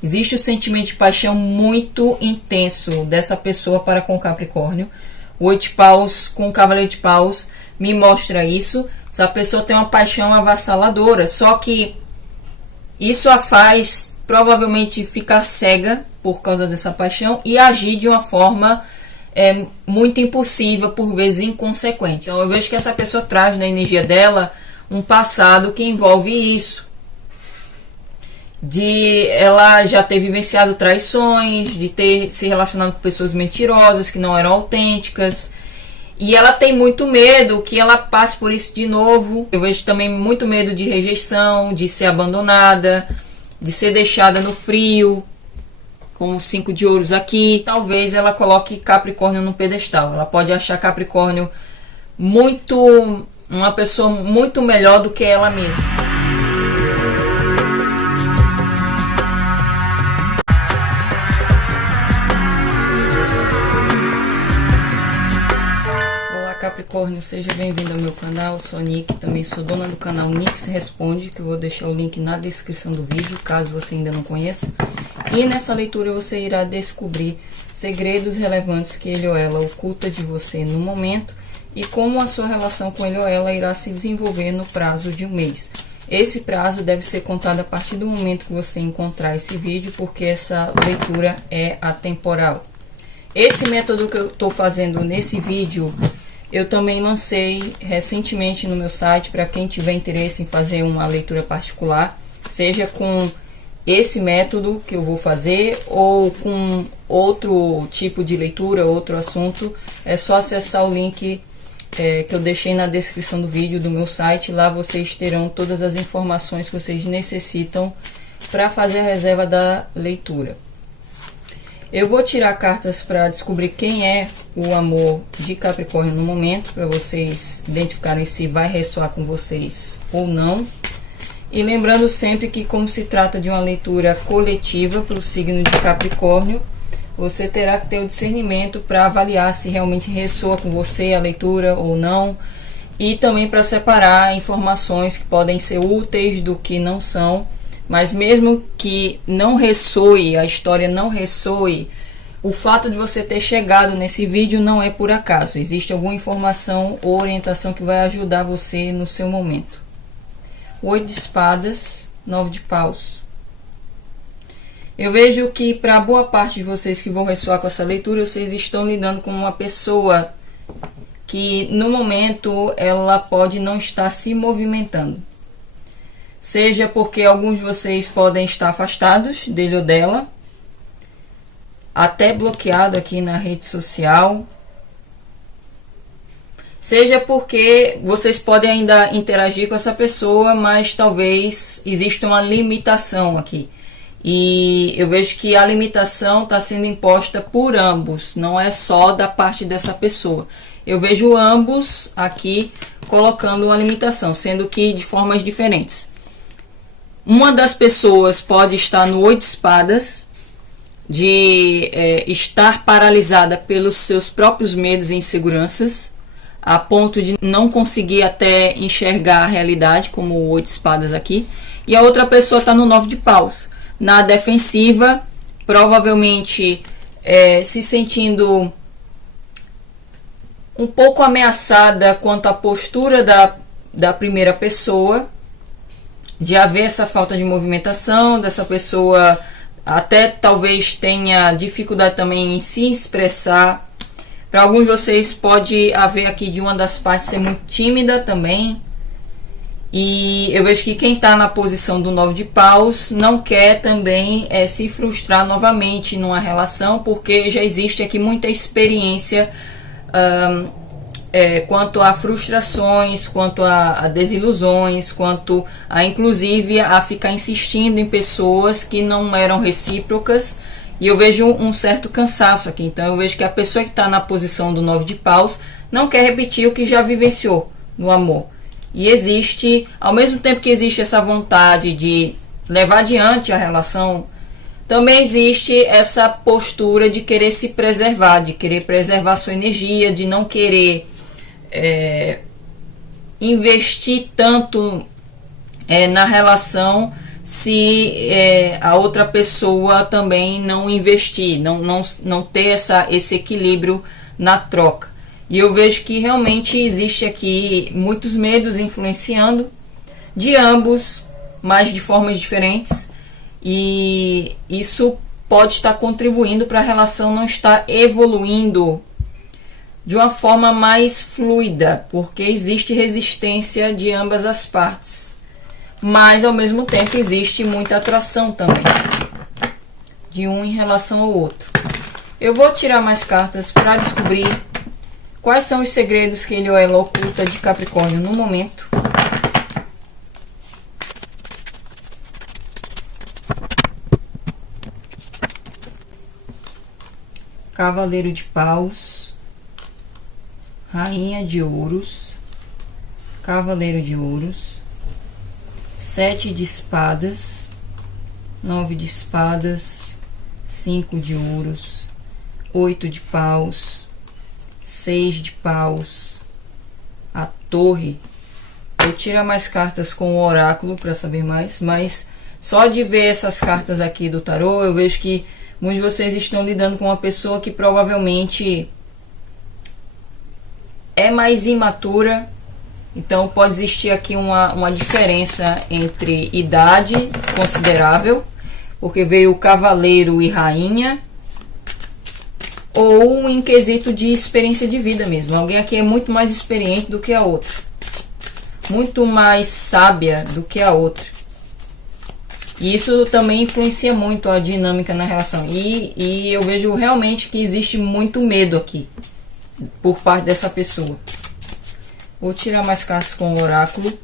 Existe um sentimento de paixão muito intenso dessa pessoa para com o Capricórnio. O 8 de paus com o Cavaleiro de paus me mostra isso. Essa pessoa tem uma paixão avassaladora, só que isso a faz provavelmente ficar cega por causa dessa paixão e agir de uma forma muito impulsiva, por vezes inconsequente. Então eu vejo que essa pessoa traz na energia dela um passado que envolve isso. Ela já ter vivenciado traições, de ter se relacionado com pessoas mentirosas, que não eram autênticas. E ela tem muito medo que ela passe por isso de novo. Eu vejo também muito medo de rejeição, de ser abandonada, de ser deixada no frio, com o 5 de ouros aqui. Talvez ela coloque Capricórnio no pedestal. Ela pode achar Capricórnio uma pessoa muito melhor do que ela mesma. Capricórnio, seja bem-vindo ao meu canal. Eu sou a Nick, também sou dona do canal Nix Responde, que eu vou deixar o link na descrição do vídeo, caso você ainda não conheça. E nessa leitura você irá descobrir segredos relevantes que ele ou ela oculta de você no momento e como a sua relação com ele ou ela irá se desenvolver no prazo de um mês. Esse prazo deve ser contado a partir do momento que você encontrar esse vídeo, porque essa leitura é atemporal. Esse método que eu estou fazendo nesse vídeo eu também lancei recentemente no meu site para quem tiver interesse em fazer uma leitura particular, seja com esse método que eu vou fazer ou com outro tipo de leitura, outro assunto. É só acessar o link que eu deixei na descrição do vídeo do meu site. Lá vocês terão todas as informações que vocês necessitam para fazer a reserva da leitura. Eu vou tirar cartas para descobrir quem é o amor de Capricórnio no momento, para vocês identificarem se vai ressoar com vocês ou não. E lembrando sempre que, como se trata de uma leitura coletiva para o signo de Capricórnio, você terá que ter o discernimento para avaliar se realmente ressoa com você a leitura ou não. E também para separar informações que podem ser úteis do que não são. Mas mesmo que não ressoe, a história não ressoe, o fato de você ter chegado nesse vídeo não é por acaso. Existe alguma informação ou orientação que vai ajudar você no seu momento. 8 de espadas, 9 de paus. Eu vejo que para boa parte de vocês que vão ressoar com essa leitura, vocês estão lidando com uma pessoa que no momento ela pode não estar se movimentando. Seja porque alguns de vocês podem estar afastados dele ou dela, até bloqueado aqui na rede social. Seja porque vocês podem ainda interagir com essa pessoa, mas talvez exista uma limitação aqui. E eu vejo que a limitação está sendo imposta por ambos, não é só da parte dessa pessoa. Eu vejo ambos aqui colocando uma limitação, sendo que de formas diferentes. Uma das pessoas pode estar no 8 de espadas, de estar paralisada pelos seus próprios medos e inseguranças, a ponto de não conseguir até enxergar a realidade, como o 8 de espadas aqui. E a outra pessoa está no 9 de paus, na defensiva, provavelmente se sentindo um pouco ameaçada quanto à postura da primeira pessoa, de haver essa falta de movimentação, dessa pessoa até talvez tenha dificuldade também em se expressar. Para alguns de vocês pode haver aqui de uma das partes ser muito tímida também. E eu vejo que quem está na posição do 9 de paus não quer também se frustrar novamente numa relação, porque já existe aqui muita experiência quanto a frustrações, quanto a desilusões, quanto a inclusive a ficar insistindo em pessoas que não eram recíprocas. E eu vejo um certo cansaço aqui. Então eu vejo que a pessoa que está na posição do 9 de paus não quer repetir o que já vivenciou no amor. E existe, ao mesmo tempo que existe essa vontade de levar adiante a relação, também existe essa postura de querer se preservar, de querer preservar sua energia, de não querer investir tanto na relação, se a outra pessoa também não investir, não ter esse equilíbrio na troca. E eu vejo que realmente existe aqui muitos medos influenciando de ambos, mas de formas diferentes, e isso pode estar contribuindo para a relação não estar evoluindo de uma forma mais fluida, porque existe resistência de ambas as partes, mas ao mesmo tempo existe muita atração também de um em relação ao outro. Eu vou tirar mais cartas para descobrir quais são os segredos que ele ou ela oculta de Capricórnio no momento. Cavaleiro de Paus, Rainha de Ouros, Cavaleiro de Ouros, 7 de Espadas, 9 de Espadas, 5 de Ouros, 8 de Paus, 6 de Paus, a Torre. Eu tiro mais cartas com o oráculo para saber mais, mas só de ver essas cartas aqui do tarô, eu vejo que muitos de vocês estão lidando com uma pessoa que provavelmente é mais imatura. Então pode existir aqui uma diferença entre idade considerável, porque veio Cavaleiro e Rainha, ou em quesito de experiência de vida mesmo. Alguém aqui é muito mais experiente do que a outra, muito mais sábia do que a outra. E isso também influencia muito a dinâmica na relação. E eu vejo realmente que existe muito medo aqui por parte dessa pessoa. Vou tirar mais cartas com o oráculo.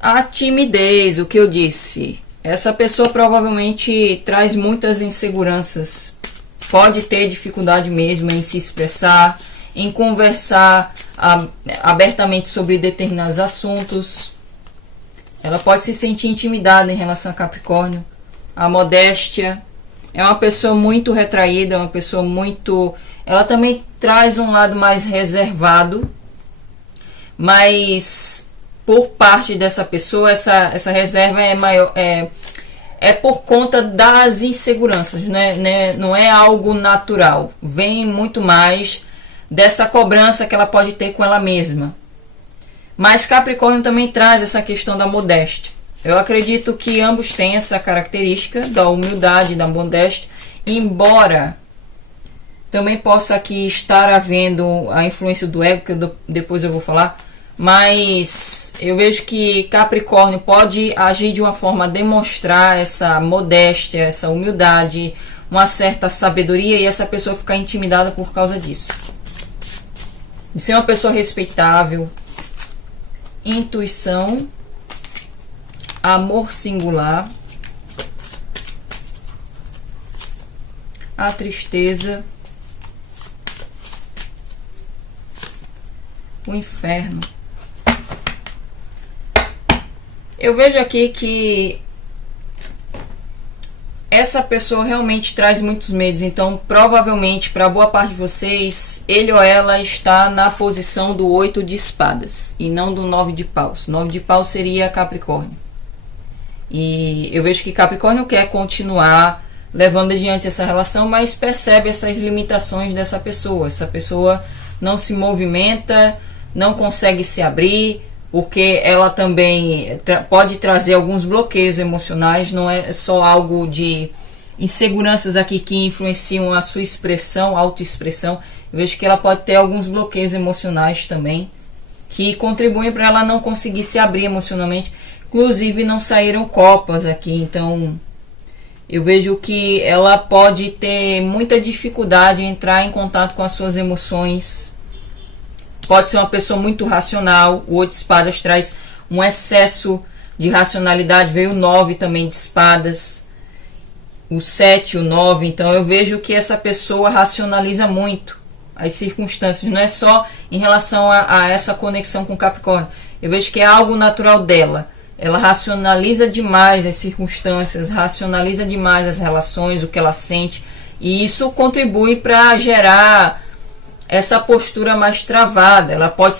A timidez, o que eu disse. Essa pessoa provavelmente traz muitas inseguranças. Pode ter dificuldade mesmo em se expressar, em conversar abertamente sobre determinados assuntos. Ela pode se sentir intimidada em relação a Capricórnio. A modéstia. É uma pessoa muito retraída, é uma pessoa muito... Ela também traz um lado mais reservado, mas por parte dessa pessoa, essa reserva é maior, é por conta das inseguranças, né? Não é algo natural. Vem muito mais dessa cobrança que ela pode ter com ela mesma. Mas Capricórnio também traz essa questão da modéstia. Eu acredito que ambos têm essa característica da humildade, da modéstia, embora também possa aqui estar havendo a influência do ego, que depois eu vou falar, mas eu vejo que Capricórnio pode agir de uma forma a demonstrar essa modéstia, essa humildade, uma certa sabedoria, e essa pessoa ficar intimidada por causa disso. De ser uma pessoa respeitável, intuição, amor singular, a tristeza, o inferno. Eu vejo aqui que essa pessoa realmente traz muitos medos, então provavelmente para boa parte de vocês, ele ou ela está na posição do 8 de espadas e não do 9 de paus. 9 de paus seria Capricórnio. E eu vejo que Capricórnio quer continuar levando adiante essa relação, mas percebe essas limitações dessa pessoa. Essa pessoa não se movimenta, não consegue se abrir, porque ela também pode trazer alguns bloqueios emocionais. Não é só algo de inseguranças aqui que influenciam a sua expressão, autoexpressão. Eu vejo que ela pode ter alguns bloqueios emocionais também, que contribuem para ela não conseguir se abrir emocionalmente. Inclusive não saíram copas aqui, então eu vejo que ela pode ter muita dificuldade em entrar em contato com as suas emoções. Pode ser uma pessoa muito racional. O 8 de espadas traz um excesso de racionalidade. Veio o 9 também de espadas, o 7, o 9. Então eu vejo que essa pessoa racionaliza muito as circunstâncias. Não é só em relação a essa conexão com Capricórnio. Eu vejo que é algo natural dela. Ela racionaliza demais as circunstâncias, racionaliza demais as relações, o que ela sente. E isso contribui para gerar essa postura mais travada. Ela pode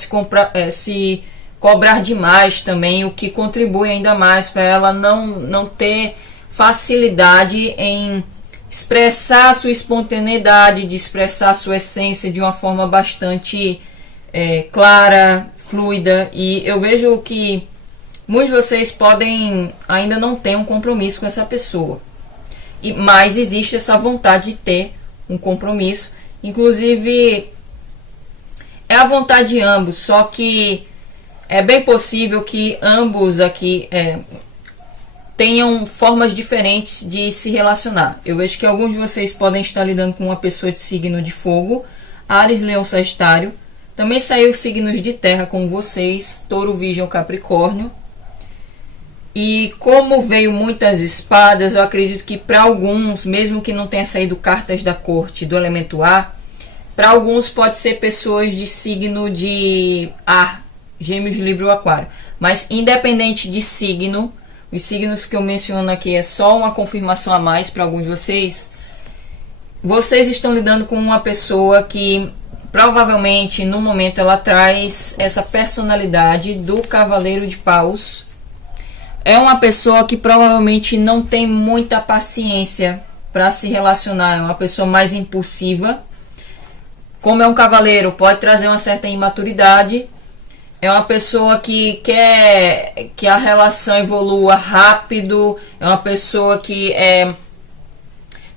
se cobrar demais também, o que contribui ainda mais para ela não ter facilidade em expressar sua espontaneidade, de expressar sua essência de uma forma bastante clara, fluida. E eu vejo que muitos de vocês podem ainda não ter um compromisso com essa pessoa, mas existe essa vontade de ter um compromisso. Inclusive é a vontade de ambos, só que é bem possível que ambos aqui tenham formas diferentes de se relacionar. Eu vejo que alguns de vocês podem estar lidando com uma pessoa de signo de fogo, Áries, Leão, Sagitário. Também saiu signos de terra com vocês, Touro, Virgem, Capricórnio. E como veio muitas espadas, eu acredito que para alguns, mesmo que não tenha saído cartas da corte do elemento ar, para alguns pode ser pessoas de signo de ar, Gêmeos, Libra ou Aquário. Mas independente de signo, os signos que eu menciono aqui é só uma confirmação a mais para alguns de vocês. Vocês estão lidando com uma pessoa que provavelmente no momento ela traz essa personalidade do Cavaleiro de Paus. É uma pessoa que provavelmente não tem muita paciência para se relacionar, é uma pessoa mais impulsiva. Como é um cavaleiro, pode trazer uma certa imaturidade. É uma pessoa que quer que a relação evolua rápido. É uma pessoa que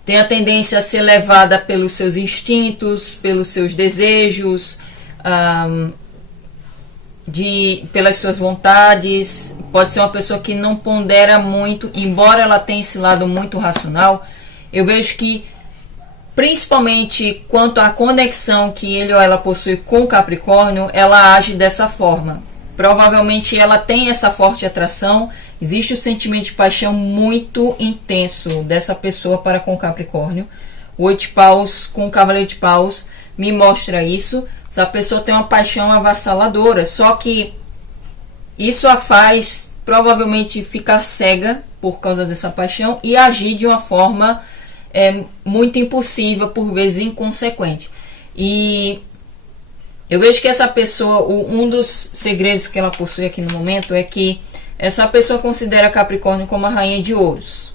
tem a tendência a ser levada pelos seus instintos, pelos seus desejos, pelas suas vontades. Pode ser uma pessoa que não pondera muito, embora ela tenha esse lado muito racional. Eu vejo que, principalmente quanto à conexão que ele ou ela possui com o Capricórnio, ela age dessa forma. Provavelmente ela tem essa forte atração, existe o sentimento de paixão muito intenso dessa pessoa para com o Capricórnio. O 8 de Paus com o Cavaleiro de Paus me mostra isso. Essa pessoa tem uma paixão avassaladora, só que isso a faz provavelmente ficar cega por causa dessa paixão e agir de uma forma muito impulsiva, por vezes inconsequente. E eu vejo que essa pessoa, um dos segredos que ela possui aqui no momento é que essa pessoa considera Capricórnio como a rainha de ouros,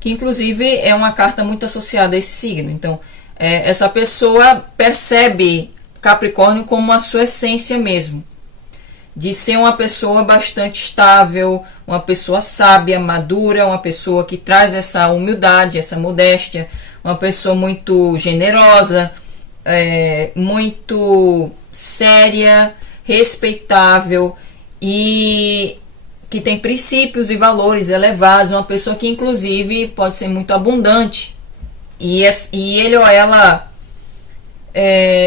que inclusive é uma carta muito associada a esse signo. Então essa pessoa percebe Capricórnio como a sua essência mesmo, de ser uma pessoa bastante estável, uma pessoa sábia, madura, uma pessoa que traz essa humildade, essa modéstia, uma pessoa muito generosa, muito séria, respeitável e que tem princípios e valores elevados, uma pessoa que inclusive pode ser muito abundante. E ele ou ela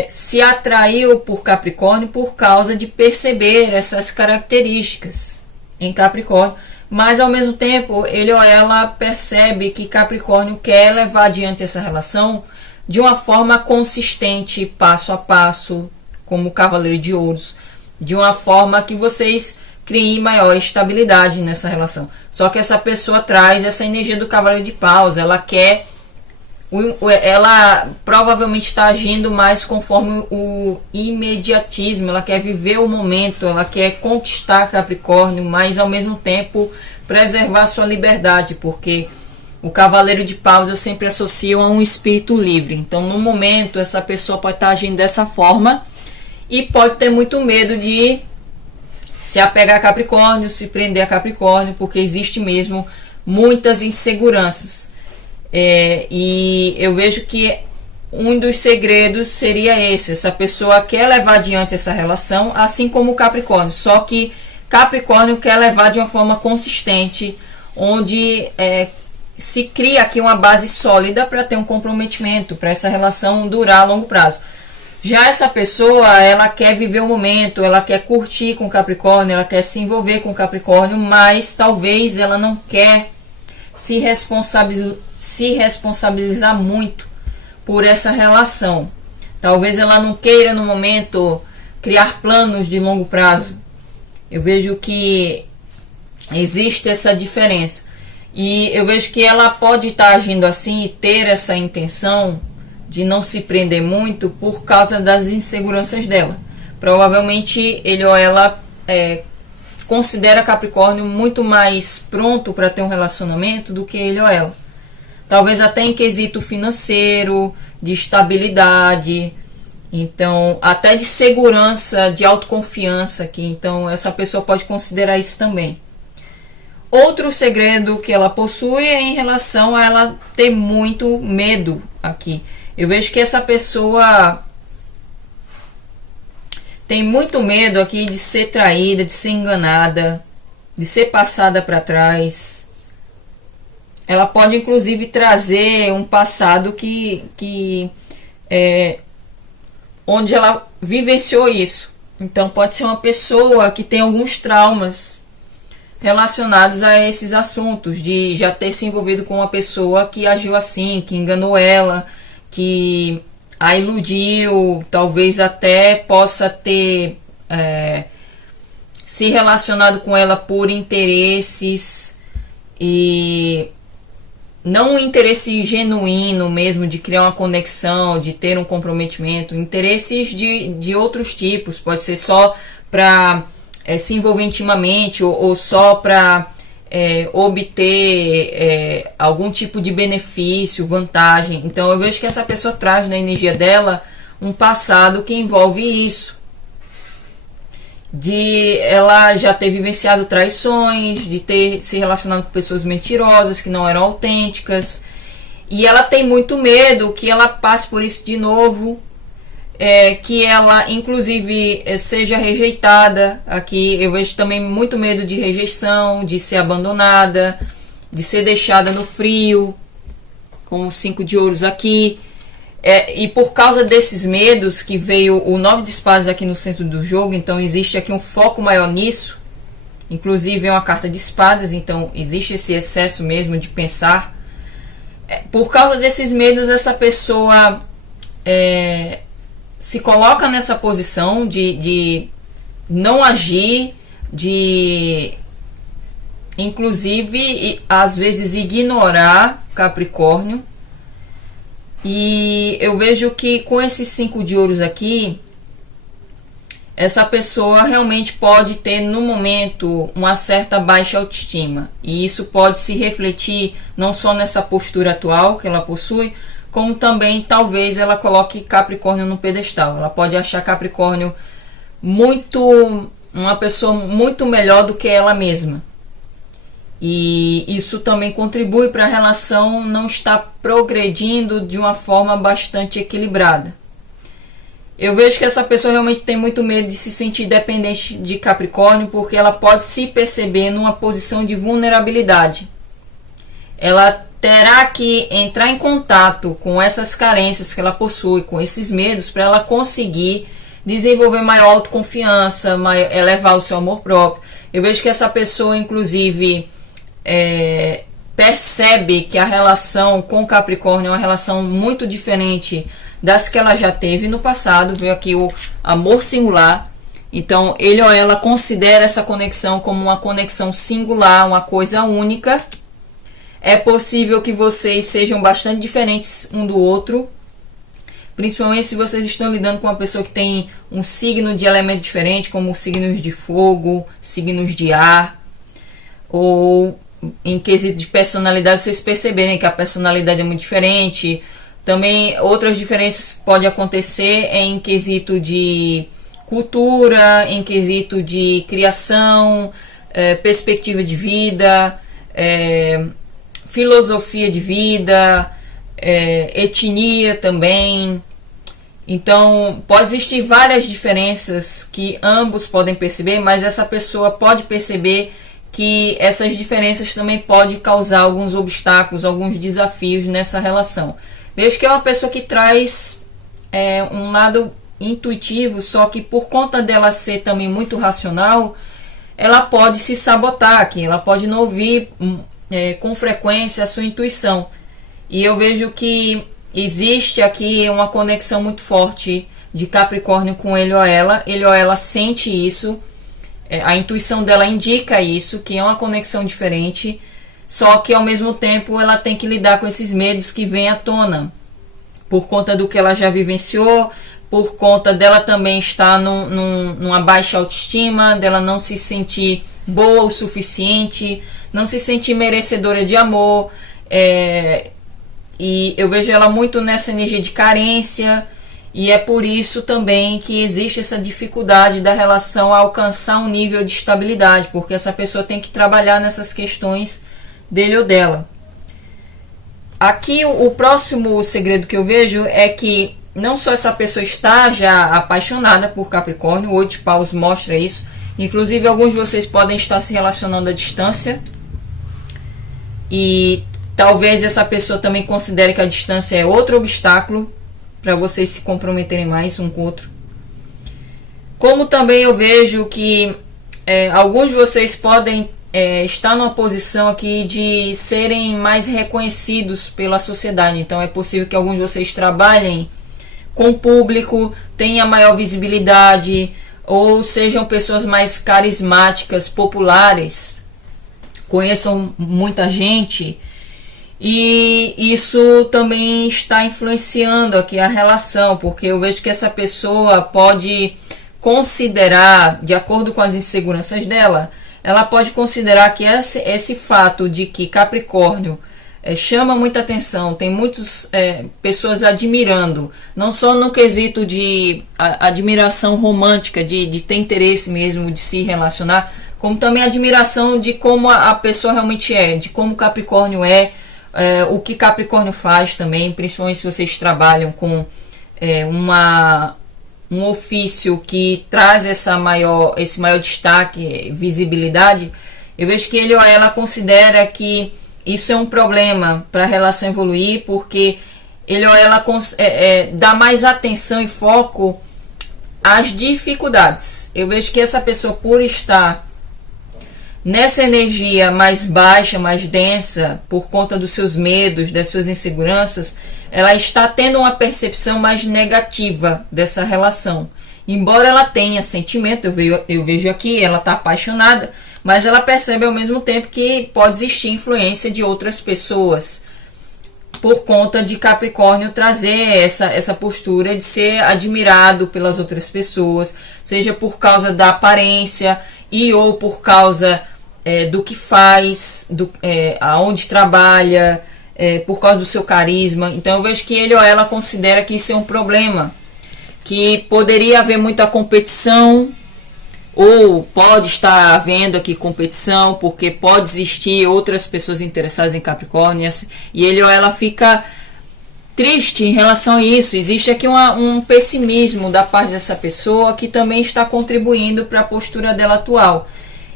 se atraiu por Capricórnio por causa de perceber essas características em Capricórnio, mas ao mesmo tempo ele ou ela percebe que Capricórnio quer levar adiante essa relação de uma forma consistente, passo a passo, como o Cavaleiro de Ouros, de uma forma que vocês criem maior estabilidade nessa relação. Só que essa pessoa traz essa energia do Cavaleiro de Paus, ela provavelmente está agindo mais conforme o imediatismo, ela quer viver o momento, ela quer conquistar Capricórnio, mas ao mesmo tempo preservar sua liberdade, porque o Cavaleiro de Paus eu sempre associo a um espírito livre. Então no momento essa pessoa pode estar agindo dessa forma e pode ter muito medo de se apegar a Capricórnio, se prender a Capricórnio, porque existe mesmo muitas inseguranças. E eu vejo que um dos segredos seria esse: essa pessoa quer levar adiante essa relação, assim como o Capricórnio, só que Capricórnio quer levar de uma forma consistente, onde se cria aqui uma base sólida para ter um comprometimento, para essa relação durar a longo prazo. Já essa pessoa, ela quer viver o momento, ela quer curtir com Capricórnio, ela quer se envolver com Capricórnio, mas talvez ela não quer se responsabilizar muito por essa relação. Talvez ela não queira no momento criar planos de longo prazo. Eu vejo que existe essa diferença. E eu vejo que ela pode estar agindo assim e ter essa intenção de não se prender muito por causa das inseguranças dela. Provavelmente ele ou ela considera Capricórnio muito mais pronto para ter um relacionamento do que ele ou ela. Talvez até em quesito financeiro, de estabilidade, então até de segurança, de autoconfiança aqui. Então essa pessoa pode considerar isso também. Outro segredo que ela possui é em relação a ela ter muito medo aqui. Eu vejo que essa pessoa tem muito medo aqui de ser traída, de ser enganada, de ser passada para trás. Ela pode inclusive trazer um passado onde ela vivenciou isso. Então pode ser uma pessoa que tem alguns traumas relacionados a esses assuntos, de já ter se envolvido com uma pessoa que agiu assim, que enganou ela, que a iludiu, talvez até possa ter se relacionado com ela por interesses, e não um interesse genuíno mesmo de criar uma conexão, de ter um comprometimento, interesses de outros tipos, pode ser só para se envolver intimamente ou só para obter algum tipo de benefício, vantagem. Então eu vejo que essa pessoa traz na energia dela um passado que envolve isso, de ela já ter vivenciado traições, de ter se relacionado com pessoas mentirosas que não eram autênticas, e ela tem muito medo que ela passe por isso de novo, que ela inclusive seja rejeitada. Aqui eu vejo também muito medo de rejeição, de ser abandonada, de ser deixada no frio, com os 5 de ouros aqui. E por causa desses medos que veio o 9 de espadas aqui no centro do jogo, então existe aqui um foco maior nisso. Inclusive é uma carta de espadas, então existe esse excesso mesmo de pensar. Por causa desses medos, essa pessoa se coloca nessa posição de não agir, de inclusive às vezes ignorar Capricórnio. E eu vejo que com esses 5 de ouros aqui, essa pessoa realmente pode ter no momento uma certa baixa autoestima, e isso pode se refletir não só nessa postura atual que ela possui, como também talvez ela coloque Capricórnio no pedestal. Ela pode achar Capricórnio uma pessoa muito melhor do que ela mesma, e isso também contribui para a relação não estar progredindo de uma forma bastante equilibrada. Eu vejo que essa pessoa realmente tem muito medo de se sentir dependente de Capricórnio, porque ela pode se perceber numa posição de vulnerabilidade. Ela terá que entrar em contato com essas carências que ela possui, com esses medos, para ela conseguir desenvolver maior autoconfiança, elevar o seu amor próprio. Eu vejo que essa pessoa, inclusive, percebe que a relação com Capricórnio é uma relação muito diferente das que ela já teve no passado. Veio aqui o amor singular. Então ele ou ela considera essa conexão como uma conexão singular, uma coisa única. É possível que vocês sejam bastante diferentes um do outro, principalmente se vocês estão lidando com uma pessoa que tem um signo de elemento diferente, como signos de fogo, signos de ar, ou em quesito de personalidade, vocês perceberem que a personalidade é muito diferente. Também outras diferenças podem acontecer em quesito de cultura, em quesito de criação, perspectiva de vida, filosofia de vida, etnia também. Então pode existir várias diferenças que ambos podem perceber, mas essa pessoa pode perceber que essas diferenças também podem causar alguns obstáculos, alguns desafios nessa relação. Vejo que é uma pessoa que traz um lado intuitivo, só que por conta dela ser também muito racional, ela pode se sabotar aqui, ela pode não ouvir com frequência a sua intuição. E eu vejo que existe aqui uma conexão muito forte de Capricórnio com ele ou ela sente isso. A intuição dela indica isso, que é uma conexão diferente, só que ao mesmo tempo ela tem que lidar com esses medos que vêm à tona, por conta do que ela já vivenciou, por conta dela também estar numa baixa autoestima, dela não se sentir boa o suficiente, não se sentir merecedora de amor, e eu vejo ela muito nessa energia de carência, e é por isso também que existe essa dificuldade da relação a alcançar um nível de estabilidade, porque essa pessoa tem que trabalhar nessas questões dele ou dela. Aqui o próximo segredo que eu vejo é que não só essa pessoa está já apaixonada por Capricórnio, o 8 de paus mostra isso, inclusive alguns de vocês podem estar se relacionando à distância, e talvez essa pessoa também considere que a distância é outro obstáculo para vocês se comprometerem mais um com o outro. Como também eu vejo que alguns de vocês podem estar numa posição aqui de serem mais reconhecidos pela sociedade. Então é possível que alguns de vocês trabalhem com o público, tenham maior visibilidade, ou sejam pessoas mais carismáticas, populares, conheçam muita gente. E isso também está influenciando aqui a relação, porque eu vejo que essa pessoa pode considerar, de acordo com as inseguranças dela, ela pode considerar que esse fato de que Capricórnio chama muita atenção, tem muitas pessoas admirando, não só no quesito de admiração romântica, de ter interesse mesmo, de se relacionar, como também admiração de como a pessoa realmente é, de como Capricórnio é, o que Capricórnio faz também, principalmente se vocês trabalham com um ofício que traz esse maior destaque, visibilidade. Eu vejo que ele ou ela considera que isso é um problema para a relação evoluir, porque ele ou ela dá mais atenção e foco às dificuldades. Eu vejo que essa pessoa, por estar nessa energia mais baixa, mais densa, por conta dos seus medos, das suas inseguranças, ela está tendo uma percepção mais negativa dessa relação. Embora ela tenha sentimento, eu vejo aqui, ela está apaixonada, mas ela percebe ao mesmo tempo que pode existir influência de outras pessoas, por conta de Capricórnio trazer essa postura de ser admirado pelas outras pessoas, seja por causa da aparência e ou por causa do que faz, aonde trabalha, por causa do seu carisma. Então eu vejo que ele ou ela considera que isso é um problema, que poderia haver muita competição, ou pode estar havendo aqui competição, porque pode existir outras pessoas interessadas em Capricórnio, e ele ou ela fica triste em relação a isso. Existe aqui um pessimismo da parte dessa pessoa, que também está contribuindo para a postura dela atual.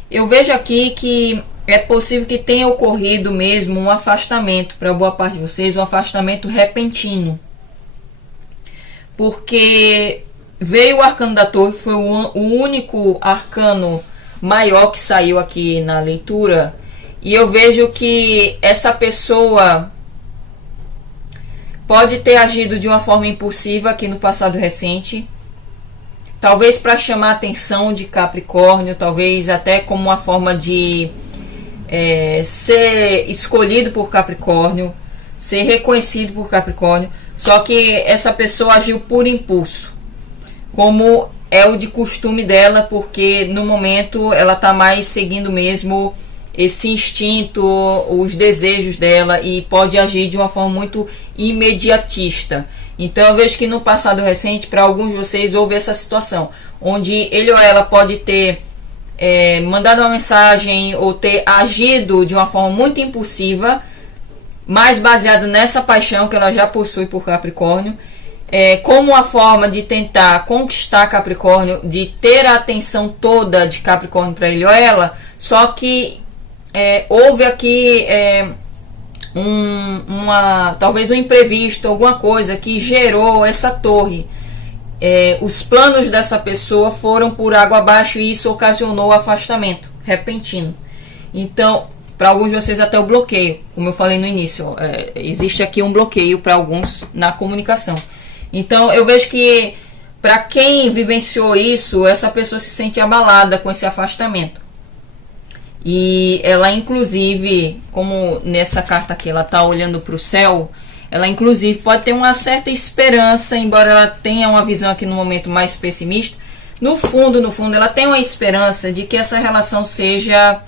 Eu vejo aqui que é possível que tenha ocorrido mesmo um afastamento para boa parte de vocês, um afastamento repentino, porque veio o arcano da torre, que foi o único arcano maior que saiu aqui na leitura, e eu vejo que essa pessoa pode ter agido de uma forma impulsiva aqui no passado recente, talvez para chamar a atenção de Capricórnio, talvez até como uma forma de ser escolhido por Capricórnio, ser reconhecido por Capricórnio. Só que essa pessoa agiu por impulso, como é o de costume dela, porque no momento ela está mais seguindo mesmo esse instinto, os desejos dela, e pode agir de uma forma muito imediatista. Então eu vejo que no passado recente, para alguns de vocês, houve essa situação, onde ele ou ela pode ter mandado uma mensagem ou ter agido de uma forma muito impulsiva, mais baseado nessa paixão que ela já possui por Capricórnio, como uma forma de tentar conquistar Capricórnio, de ter a atenção toda de Capricórnio para ele ou ela. Só que houve aqui talvez um imprevisto, alguma coisa que gerou essa torre. Os planos dessa pessoa foram por água abaixo, e isso ocasionou o afastamento repentino. Então, para alguns de vocês, até o bloqueio, como eu falei no início, existe aqui um bloqueio para alguns na comunicação. Então eu vejo que para quem vivenciou isso, essa pessoa se sente abalada com esse afastamento. E ela, inclusive, como nessa carta aqui ela está olhando para o céu, Ela inclusive pode ter uma certa esperança, embora ela tenha uma visão aqui no momento mais pessimista. No fundo, ela tem uma esperança de que essa relação seja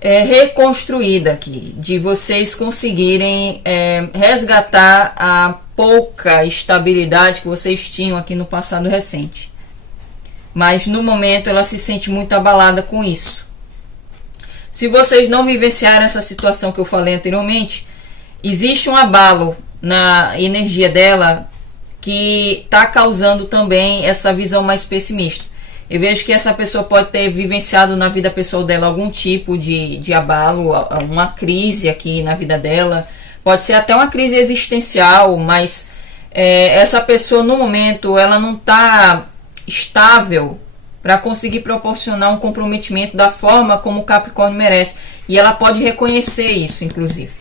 reconstruída aqui, de vocês conseguirem resgatar a pouca estabilidade que vocês tinham aqui no passado recente. Mas no momento ela se sente muito abalada com isso. Se vocês não vivenciaram essa situação que eu falei anteriormente, existe um abalo na energia dela que está causando também essa visão mais pessimista. Eu vejo que essa pessoa pode ter vivenciado na vida pessoal dela algum tipo de abalo, uma crise aqui na vida dela. Pode ser até uma crise existencial, mas essa pessoa no momento ela não está estável para conseguir proporcionar um comprometimento da forma como o Capricórnio merece. E ela pode reconhecer isso, inclusive.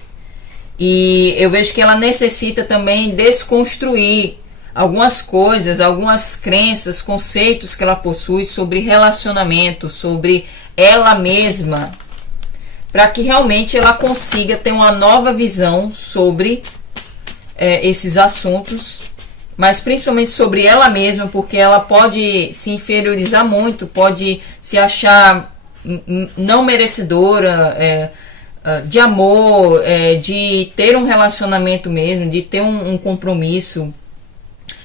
E eu vejo que ela necessita também desconstruir algumas coisas, algumas crenças, conceitos que ela possui sobre relacionamento, sobre ela mesma, para que realmente ela consiga ter uma nova visão sobre esses assuntos, mas principalmente sobre ela mesma, porque ela pode se inferiorizar muito, pode se achar não merecedora de amor, de ter um relacionamento mesmo, de ter um compromisso,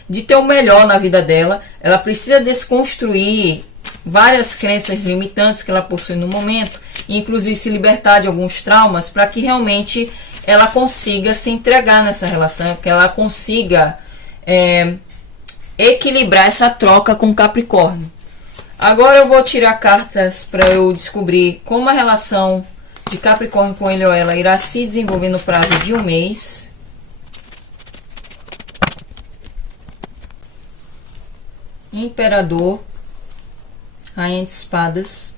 de ter o melhor na vida dela. Ela precisa desconstruir várias crenças limitantes que ela possui no momento, inclusive se libertar de alguns traumas, para que realmente ela consiga se entregar nessa relação, que ela consiga equilibrar essa troca com Capricórnio. Agora eu vou tirar cartas para eu descobrir como a relação de Capricórnio com ele ou ela irá se desenvolver no prazo de um mês. Imperador, Rainha de Espadas,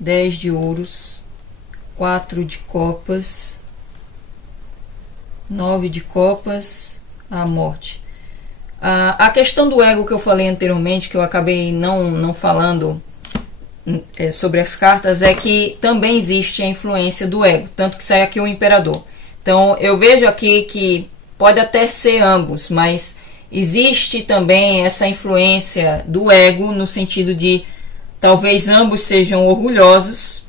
10 de ouros, 4 de copas, 9 de copas, a morte. A questão do ego que eu falei anteriormente, que eu acabei não falando sobre as cartas, é que também existe a influência do ego, tanto que sai aqui o Imperador. Então eu vejo aqui que pode até ser ambos, mas existe também essa influência do ego, no sentido de talvez ambos sejam orgulhosos,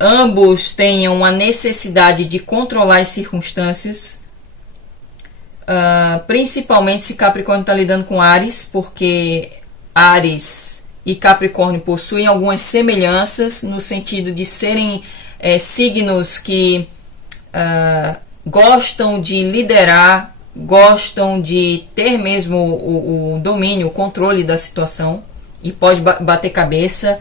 ambos tenham a necessidade de controlar as circunstâncias, principalmente se Capricórnio está lidando com Áries, porque Áries e Capricórnio possuem algumas semelhanças, no sentido de serem signos que gostam de liderar, gostam de ter mesmo o domínio, o controle da situação, e pode bater cabeça.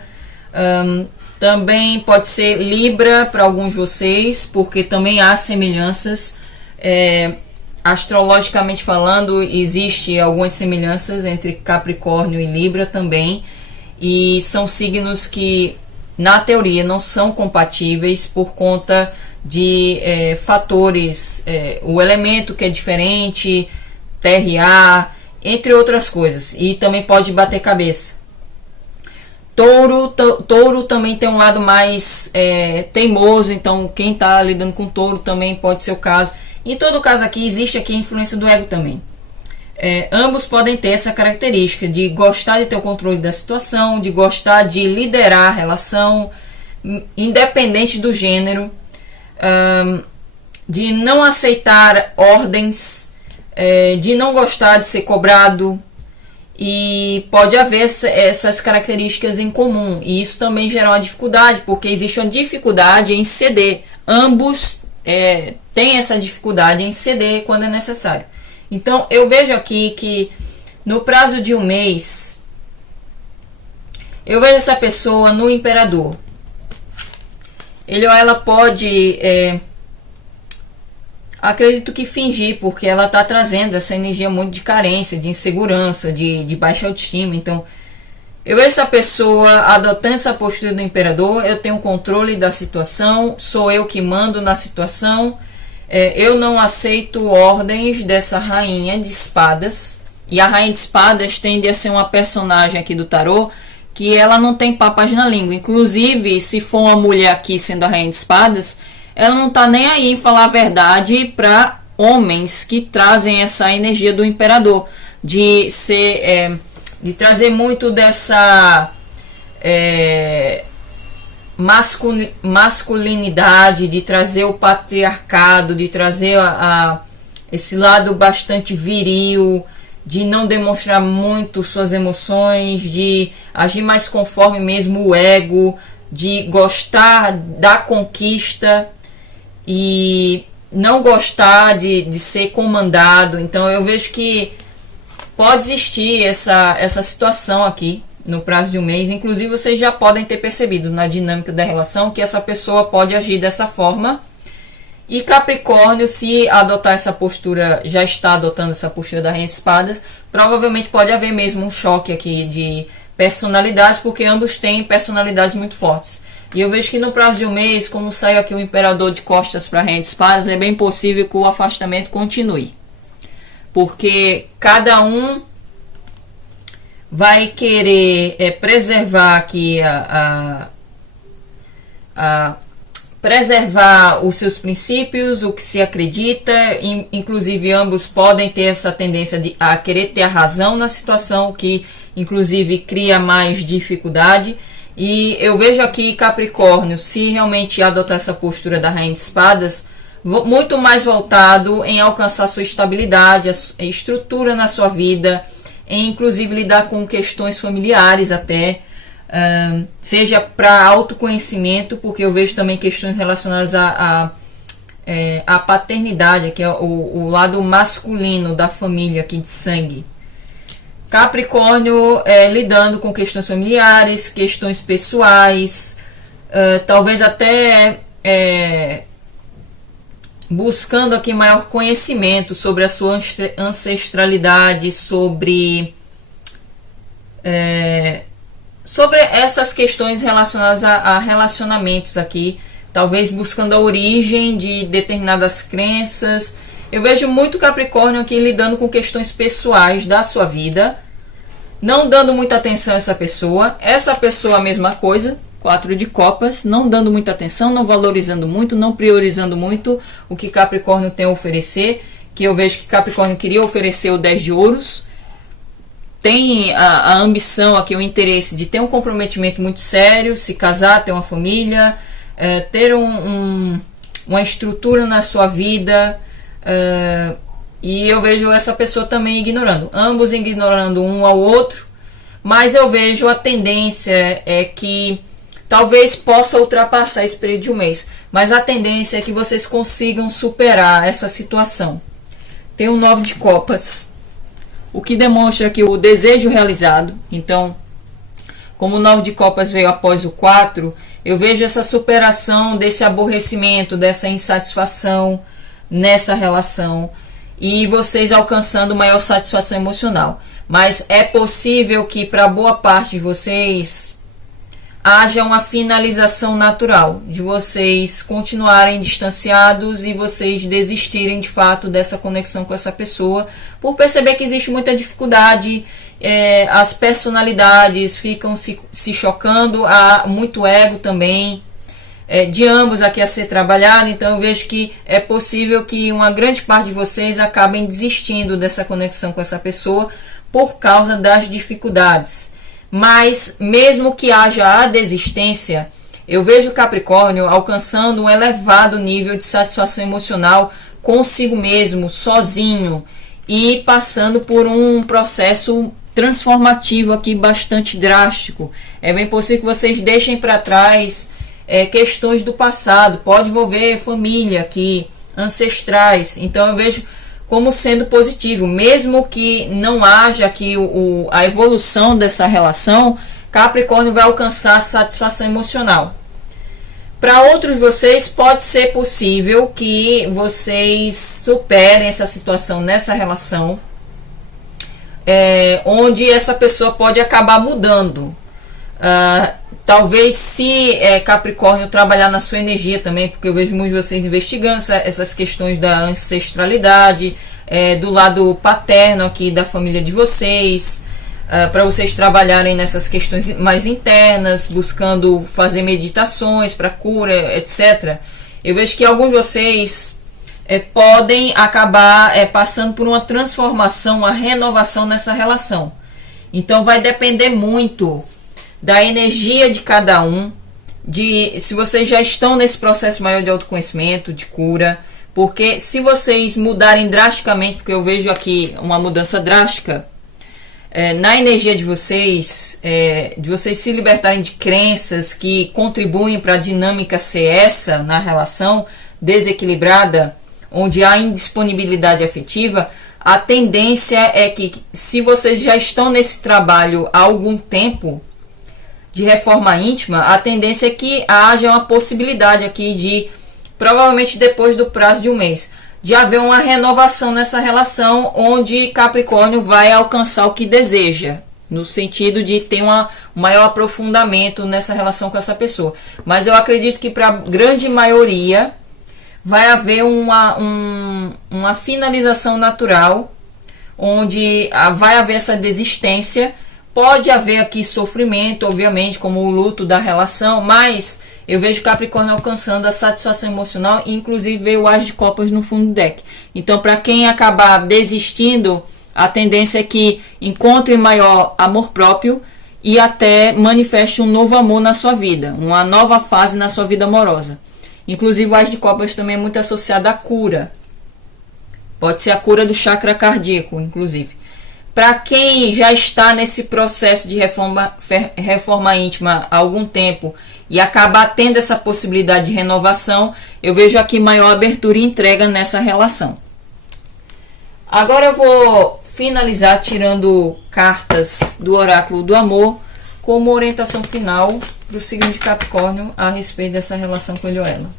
Também pode ser Libra para alguns de vocês, porque também há semelhanças. Astrologicamente falando, existe algumas semelhanças entre Capricórnio e Libra também, e são signos que na teoria não são compatíveis por conta de fatores, o elemento que é diferente, terra e ar, entre outras coisas, e também pode bater cabeça. Touro também tem um lado mais teimoso, então quem está lidando com touro também pode ser o caso. Em todo caso aqui, existe aqui a influência do ego também. Ambos podem ter essa característica de gostar de ter o controle da situação, de gostar de liderar a relação, independente do gênero, de não aceitar ordens, de não gostar de ser cobrado, e pode haver essas características em comum, e isso também gera uma dificuldade, porque existe uma dificuldade em ceder. Ambos têm essa dificuldade em ceder quando é necessário. Então eu vejo aqui que no prazo de um mês, eu vejo essa pessoa no Imperador. Ele ou ela pode, acredito que fingir, porque ela está trazendo essa energia muito de carência, de insegurança, de baixa autoestima. Então eu vejo essa pessoa adotando essa postura do Imperador. Eu tenho controle da situação, sou eu que mando na situação, eu não aceito ordens dessa Rainha de Espadas. E a Rainha de Espadas tende a ser uma personagem aqui do tarô que ela não tem papas na língua. Inclusive, se for uma mulher aqui sendo a Rainha de Espadas, ela não tá nem aí em falar a verdade para homens que trazem essa energia do imperador, de ser, de trazer muito dessa masculinidade, de trazer o patriarcado, de trazer esse lado bastante viril, de não demonstrar muito suas emoções, de agir mais conforme mesmo o ego, de gostar da conquista e não gostar de ser comandado. Então eu vejo que pode existir essa situação aqui no prazo de um mês. Inclusive vocês já podem ter percebido na dinâmica da relação que essa pessoa pode agir dessa forma. E Capricórnio, se adotar essa postura, já está adotando essa postura da Rainha de Espadas, provavelmente pode haver mesmo um choque aqui de personalidades, porque ambos têm personalidades muito fortes. E eu vejo que no prazo de um mês, como saiu aqui o Imperador de costas para a Rainha de Espadas, é bem possível que o afastamento continue. Porque cada um vai querer preservar aqui preservar os seus princípios, o que se acredita, inclusive ambos podem ter essa tendência a querer ter a razão na situação, o que inclusive cria mais dificuldade. E eu vejo aqui Capricórnio, se realmente adotar essa postura da Rainha de Espadas, muito mais voltado em alcançar sua estabilidade, a estrutura na sua vida, em inclusive lidar com questões familiares até, seja para autoconhecimento, porque eu vejo também questões relacionadas à paternidade, que é o lado masculino da família aqui de sangue. Capricórnio lidando com questões familiares, questões pessoais, talvez até buscando aqui maior conhecimento sobre a sua ancestralidade, sobre essas questões relacionadas a relacionamentos aqui, talvez buscando a origem de determinadas crenças. Eu vejo muito Capricórnio aqui lidando com questões pessoais da sua vida, não dando muita atenção a essa pessoa a mesma coisa, 4 de copas, não dando muita atenção, não valorizando muito, não priorizando muito o que Capricórnio tem a oferecer, que eu vejo que Capricórnio queria oferecer o 10 de ouros, tem a ambição aqui, o interesse de ter um comprometimento muito sério, se casar, ter uma família, ter uma estrutura na sua vida, e eu vejo essa pessoa também ignorando, ambos ignorando um ao outro, mas eu vejo a tendência que talvez possa ultrapassar esse período de um mês, mas a tendência é que vocês consigam superar essa situação. Tem o 9 de copas, o que demonstra que o desejo realizado. Então, como o 9 de copas veio após o 4, eu vejo essa superação desse aborrecimento, dessa insatisfação nessa relação, e vocês alcançando maior satisfação emocional. Mas é possível que para boa parte de vocês haja uma finalização natural, de vocês continuarem distanciados e vocês desistirem de fato dessa conexão com essa pessoa, por perceber que existe muita dificuldade, as personalidades ficam se chocando, há muito ego também, de ambos aqui a ser trabalhado. Então eu vejo que é possível que uma grande parte de vocês acabem desistindo dessa conexão com essa pessoa por causa das dificuldades. Mas mesmo que haja a desistência, eu vejo Capricórnio alcançando um elevado nível de satisfação emocional consigo mesmo, sozinho, e passando por um processo transformativo aqui bastante drástico. É bem possível que vocês deixem para trás questões do passado, pode envolver família aqui, ancestrais. Então eu vejo como sendo positivo, mesmo que não haja aqui a evolução dessa relação, Capricórnio vai alcançar satisfação emocional. Para outros de vocês, pode ser possível que vocês superem essa situação nessa relação, onde essa pessoa pode acabar mudando. Talvez se Capricórnio trabalhar na sua energia também, porque eu vejo muitos de vocês investigando essas questões da ancestralidade, do lado paterno aqui da família de vocês, para vocês trabalharem nessas questões mais internas, buscando fazer meditações para cura, etc. eu vejo que alguns de vocês podem acabar passando por uma transformação, uma renovação nessa relação. Então vai depender muito da energia de cada um, de se vocês já estão nesse processo maior de autoconhecimento, de cura, porque se vocês mudarem drasticamente, porque eu vejo aqui uma mudança drástica na energia de vocês se libertarem de crenças que contribuem para a dinâmica ser essa na relação desequilibrada, onde há indisponibilidade afetiva, a tendência é que, se vocês já estão nesse trabalho há algum tempo de reforma íntima, a tendência é que haja uma possibilidade aqui de, provavelmente depois do prazo de um mês, de haver uma renovação nessa relação, onde Capricórnio vai alcançar o que deseja, no sentido de ter um maior aprofundamento nessa relação com essa pessoa. Mas eu acredito que para a grande maioria vai haver uma finalização natural, onde vai haver essa desistência. Pode haver aqui sofrimento, obviamente, como o luto da relação, mas eu vejo Capricórnio alcançando a satisfação emocional, e inclusive veio o As de Copas no fundo do deck. Então, para quem acabar desistindo, a tendência é que encontre maior amor próprio e até manifeste um novo amor na sua vida, uma nova fase na sua vida amorosa. Inclusive o As de Copas também é muito associado à cura. Pode ser a cura do chakra cardíaco, inclusive. Para quem já está nesse processo de reforma íntima há algum tempo e acabar tendo essa possibilidade de renovação, eu vejo aqui maior abertura e entrega nessa relação. Agora eu vou finalizar tirando cartas do Oráculo do Amor como orientação final para o signo de Capricórnio a respeito dessa relação com ele ou ela.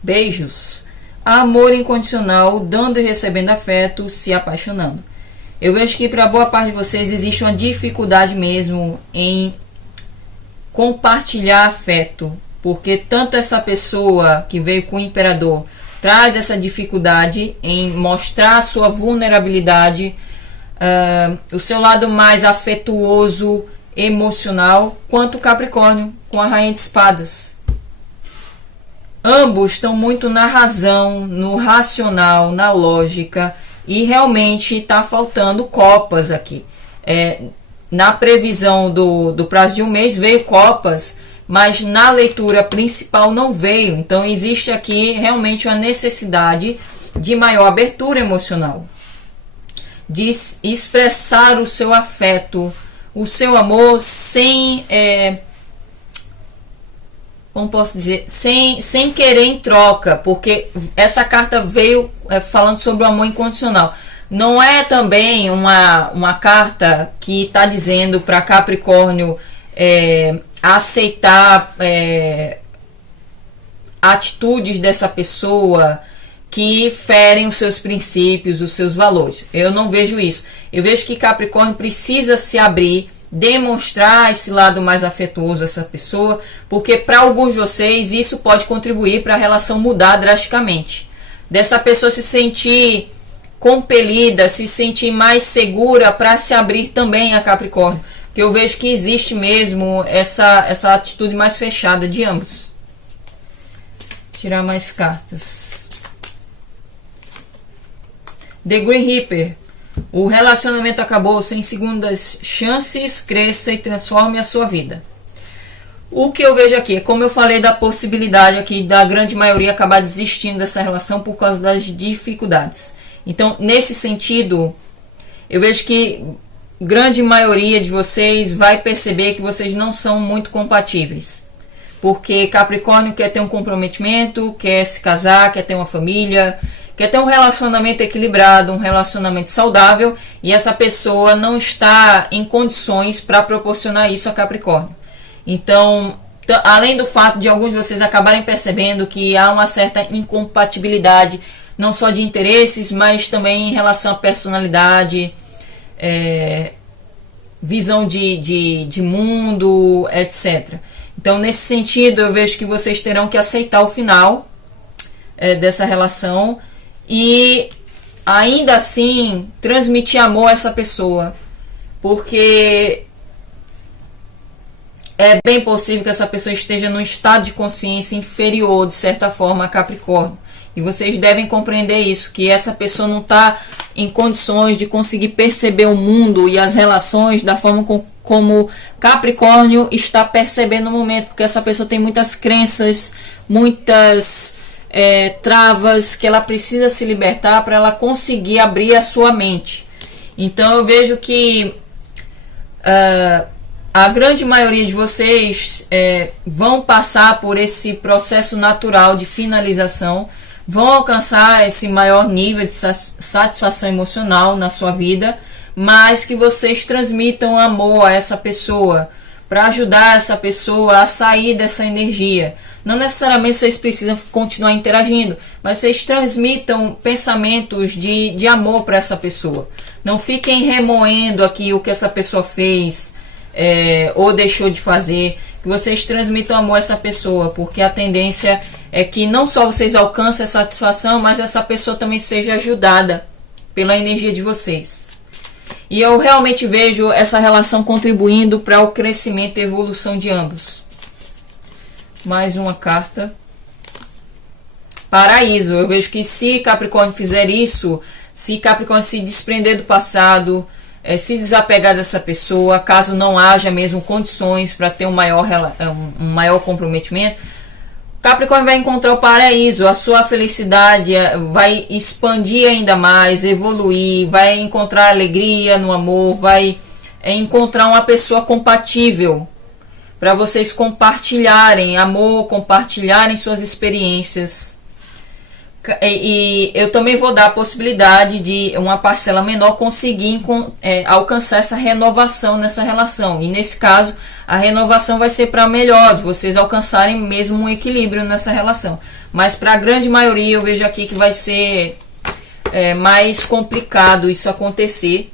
Beijos. Amor incondicional, dando e recebendo afeto, se apaixonando. Eu vejo que para boa parte de vocês existe uma dificuldade mesmo em compartilhar afeto, porque tanto essa pessoa que veio com o Imperador traz essa dificuldade em mostrar a sua vulnerabilidade, o seu lado mais afetuoso, emocional, quanto o Capricórnio com a Rainha de Espadas. Ambos estão muito na razão, no racional, na lógica, e realmente está faltando copas aqui. Na previsão do prazo de um mês veio copas, mas na leitura principal não veio. Então existe aqui realmente uma necessidade de maior abertura emocional, de expressar o seu afeto, o seu amor sem... como posso dizer, sem querer em troca, porque essa carta veio falando sobre o amor incondicional. Não é também uma carta que está dizendo para Capricórnio aceitar atitudes dessa pessoa que ferem os seus princípios, os seus valores. Eu não vejo isso. Eu vejo que Capricórnio precisa se abrir, demonstrar esse lado mais afetuoso a essa pessoa, porque para alguns de vocês isso pode contribuir para a relação mudar drasticamente. Dessa pessoa se sentir compelida, se sentir mais segura para se abrir também a Capricórnio. Porque eu vejo que existe mesmo essa atitude mais fechada de ambos. Vou tirar mais cartas. The Green Reaper. O relacionamento acabou, sem segundas chances, cresça e transforme a sua vida. O que eu vejo aqui, como eu falei, da possibilidade aqui da grande maioria acabar desistindo dessa relação por causa das dificuldades. Então, nesse sentido, eu vejo que grande maioria de vocês vai perceber que vocês não são muito compatíveis. Porque Capricórnio quer ter um comprometimento, quer se casar, quer ter uma família, quer ter um relacionamento equilibrado, um relacionamento saudável, e essa pessoa não está em condições para proporcionar isso a Capricórnio. Então, além do fato de alguns de vocês acabarem percebendo que há uma certa incompatibilidade, não só de interesses, mas também em relação à personalidade, visão de mundo, etc. Então, nesse sentido, eu vejo que vocês terão que aceitar o final dessa relação e ainda assim transmitir amor a essa pessoa, porque é bem possível que essa pessoa esteja num estado de consciência inferior, de certa forma, a Capricórnio. E vocês devem compreender isso, que essa pessoa não está em condições de conseguir perceber o mundo e as relações da forma como Capricórnio está percebendo no momento, porque essa pessoa tem muitas crenças, muitas travas que ela precisa se libertar para ela conseguir abrir a sua mente. Então eu vejo que a grande maioria de vocês vão passar por esse processo natural de finalização, vão alcançar esse maior nível de satisfação emocional na sua vida, mas que vocês transmitam amor a essa pessoa, para ajudar essa pessoa a sair dessa energia. Não necessariamente vocês precisam continuar interagindo, mas vocês transmitam pensamentos de amor para essa pessoa. Não fiquem remoendo aqui o que essa pessoa fez ou deixou de fazer. Que vocês transmitam amor a essa pessoa, porque a tendência é que não só vocês alcancem a satisfação, mas essa pessoa também seja ajudada pela energia de vocês. E eu realmente vejo essa relação contribuindo para o crescimento e evolução de ambos. Mais uma carta. Paraíso. Eu vejo que se Capricórnio fizer isso, se Capricórnio se desprender do passado, se desapegar dessa pessoa, caso não haja mesmo condições para ter um maior comprometimento, Capricórnio vai encontrar o paraíso, a sua felicidade vai expandir ainda mais, evoluir, vai encontrar alegria no amor, vai encontrar uma pessoa compatível para vocês compartilharem amor, compartilharem suas experiências. E eu também vou dar a possibilidade de uma parcela menor conseguir alcançar essa renovação nessa relação. E nesse caso, a renovação vai ser para melhor, de vocês alcançarem mesmo um equilíbrio nessa relação. Mas para a grande maioria, eu vejo aqui que vai ser mais complicado isso acontecer,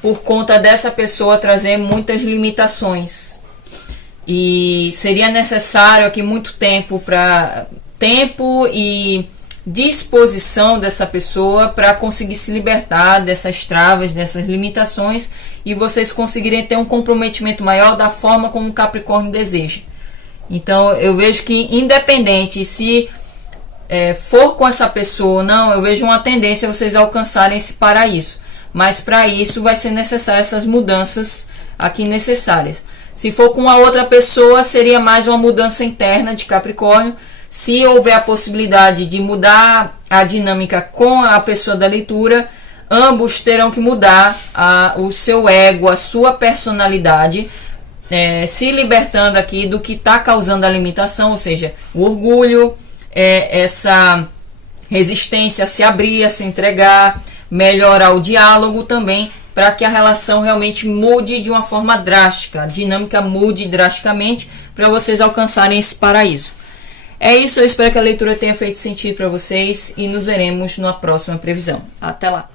por conta dessa pessoa trazer muitas limitações. E seria necessário aqui muito tempo e disposição dessa pessoa para conseguir se libertar dessas travas, dessas limitações, e vocês conseguirem ter um comprometimento maior da forma como o Capricórnio deseja. Então eu vejo que independente se for com essa pessoa ou não, eu vejo uma tendência a vocês alcançarem esse paraíso, mas para isso vai ser necessário essas mudanças aqui necessárias. Se for com a outra pessoa, seria mais uma mudança interna de Capricórnio. Se houver a possibilidade de mudar a dinâmica com a pessoa da leitura, ambos terão que mudar o seu ego, a sua personalidade, se libertando aqui do que está causando a limitação, ou seja, o orgulho, essa resistência a se abrir, a se entregar, melhorar o diálogo também, para que a relação realmente mude de uma forma drástica, a dinâmica mude drasticamente, para vocês alcançarem esse paraíso. É isso, eu espero que a leitura tenha feito sentido para vocês e nos veremos na próxima previsão. Até lá!